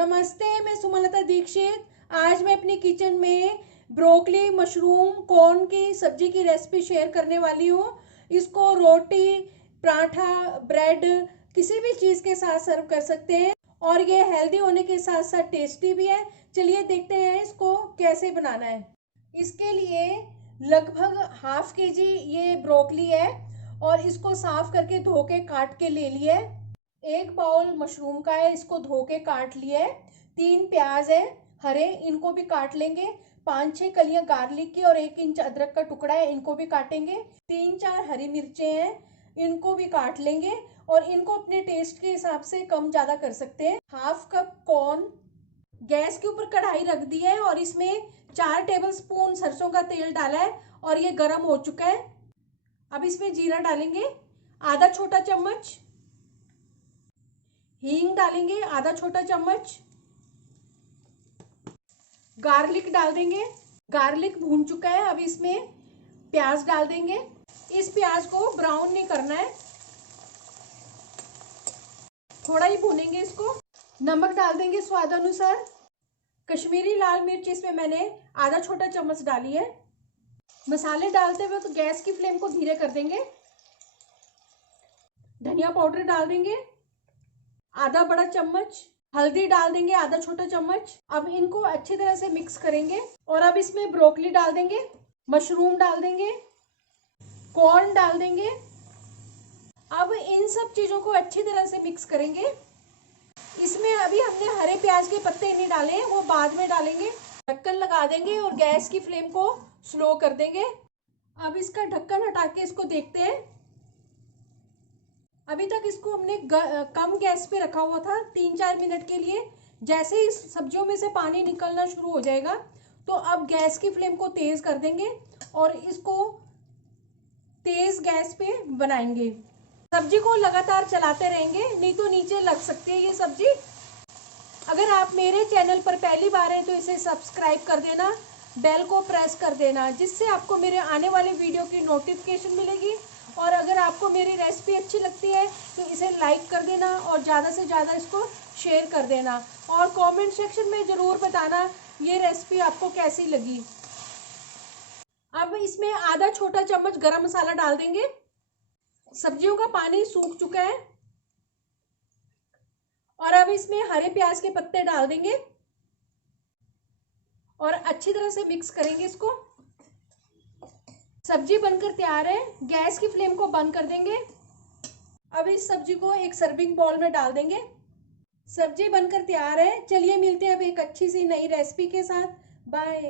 नमस्ते, मैं सुमलता दीक्षित। आज मैं अपनी किचन में ब्रोकली, मशरूम, कॉर्न की सब्जी की रेसिपी शेयर करने वाली हूँ। इसको रोटी, पराठा, ब्रेड किसी भी चीज़ के साथ सर्व कर सकते हैं और ये हेल्दी होने के साथ साथ टेस्टी भी है। चलिए देखते हैं इसको कैसे बनाना है। इसके लिए लगभग ½ kg ये ब्रोकली है और इसको साफ करके धो के काट के ले लिया है। 1 बाउल मशरूम का है, इसको धो के काट लिया है। 3 प्याज है हरे, इनको भी काट लेंगे। 5-6 कलियां गार्लिक की और 1 इंच अदरक का टुकड़ा है, इनको भी काटेंगे। 3-4 हरी मिर्चें हैं, इनको भी काट लेंगे और इनको अपने टेस्ट के हिसाब से कम ज़्यादा कर सकते हैं। ½ कप कॉर्न। गैस के ऊपर कढ़ाई रख दी है और इसमें 4 टेबलस्पून सरसों का तेल डाला है और ये गर्म हो चुका है। अब इसमें जीरा डालेंगे आधा छोटा चम्मच, हींग डालेंगे आधा छोटा चम्मच, गार्लिक डाल देंगे। गार्लिक भून चुका है, अब इसमें प्याज डाल देंगे। इस प्याज को ब्राउन नहीं करना है, थोड़ा ही भूनेंगे इसको। नमक डाल देंगे स्वाद अनुसार। कश्मीरी लाल मिर्च इसमें मैंने आधा छोटा चम्मच डाली है। मसाले डालते हुए तो गैस की फ्लेम को धीरे कर देंगे। धनिया पाउडर डाल देंगे आधा बड़ा चम्मच, हल्दी डाल देंगे आधा छोटा चम्मच। अब इनको अच्छी तरह से मिक्स करेंगे और अब इसमें ब्रोकली डाल देंगे, मशरूम डाल देंगे, कॉर्न डाल देंगे। अब इन सब चीजों को अच्छी तरह से मिक्स करेंगे। इसमें अभी हमने हरे प्याज के पत्ते नहीं डाले हैं, वो बाद में डालेंगे। ढक्कन लगा देंगे और गैस की फ्लेम को स्लो कर देंगे। अब इसका ढक्कन हटा के इसको देखते हैं। अभी तक इसको हमने कम गैस पे रखा हुआ था 3-4 मिनट के लिए। जैसे ही सब्जियों में से पानी निकलना शुरू हो जाएगा तो अब गैस की फ्लेम को तेज कर देंगे और इसको तेज गैस पे बनाएंगे। सब्जी को लगातार चलाते रहेंगे, नहीं तो नीचे लग सकती है ये सब्जी। अगर आप मेरे चैनल पर पहली बार हैं तो इसे सब्सक्राइब कर देना, बेल को प्रेस कर देना, जिससे आपको मेरे आने वाले वीडियो की नोटिफिकेशन मिलेगी। और अगर आपको मेरी रेसिपी अच्छी लगती है तो इसे लाइक कर देना और ज़्यादा से ज़्यादा इसको शेयर कर देना और कमेंट सेक्शन में ज़रूर बताना ये रेसिपी आपको कैसी लगी। अब इसमें आधा छोटा चम्मच गरम मसाला डाल देंगे। सब्जियों का पानी सूख चुका है और अब इसमें हरे प्याज के पत्ते डाल देंगे और अच्छी तरह से मिक्स करेंगे इसको। सब्जी बनकर तैयार है, गैस की फ्लेम को बंद कर देंगे। अब इस सब्जी को एक सर्विंग बाउल में डाल देंगे। सब्जी बनकर तैयार है। चलिए मिलते हैं अब एक अच्छी सी नई रेसिपी के साथ। बाय।